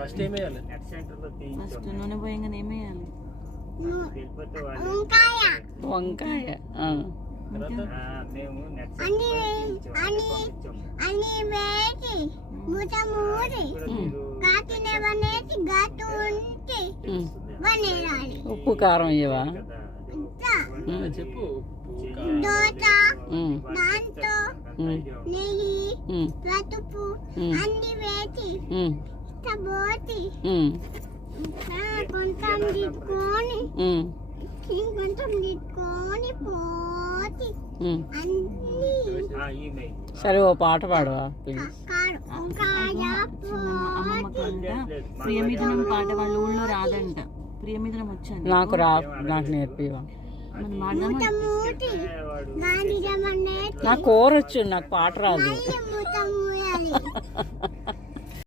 First ఏమేయాలి? First నూనె పోయంగానే ఏమేయాలి? వంకాయ. ఉప్పు కారం ఇవ్వవా? చెప్పు. దాంతో నెయ్యి పసుపు అన్ని వేసి పోసి కొంచెం తీసుకొని ఇంకొంచెం తీసుకొని పోసి అన్ని. సరే ఓ పాట పాడవా ప్లీజ్? ప్రియమిథునం పాట వాళ్ళ ఊళ్ళో రాదంట. ప్రియమిథునం వచ్చాను నాకు నేర్పివా? నాకు కోరొచ్చు, నాకు పాట రాదు.